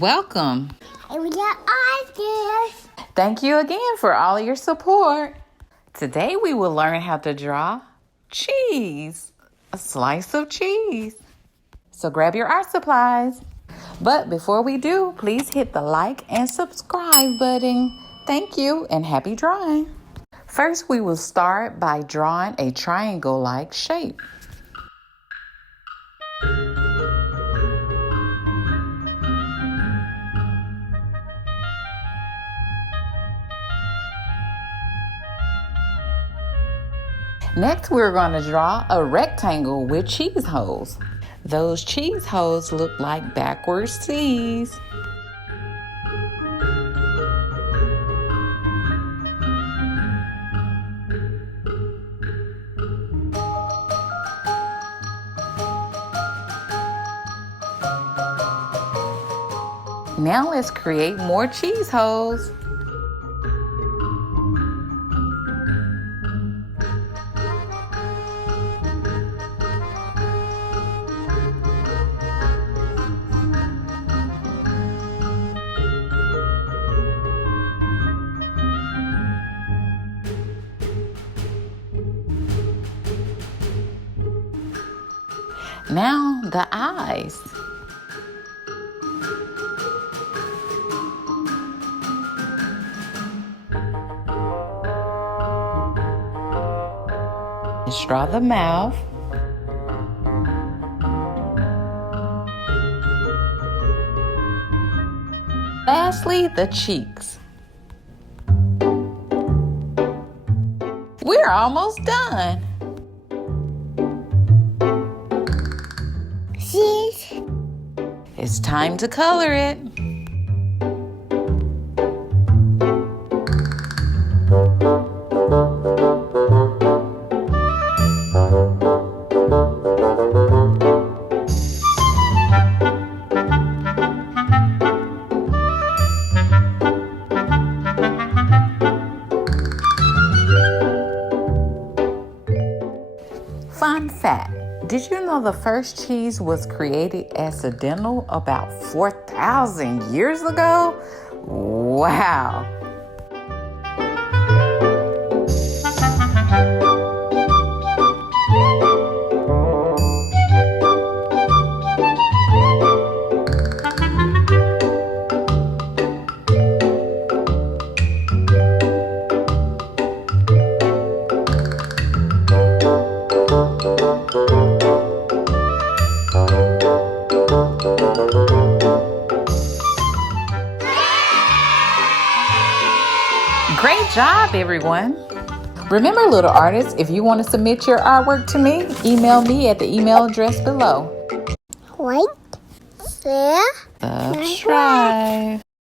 Welcome. We got ideas. Thank you again for all your support. Today we will learn how to draw cheese, a slice of cheese. So grab your art supplies. But before we do, please hit the like and subscribe button. Thank you and happy drawing. First, we will start by drawing a triangle-like shape. Next, we're going to draw a rectangle with cheese holes. Those cheese holes look like backwards C's. Now let's create more cheese holes. Now the eyes. Let's draw the mouth. Lastly, the cheeks. We're almost done. Cheese. It's time to color it. Fun fact, did you know the first cheese was created accidental about 4,000 years ago? Wow. Great job, everyone. Remember, little artists, if you want to submit your artwork to me, email me at the email address below. Like, share, Subscribe.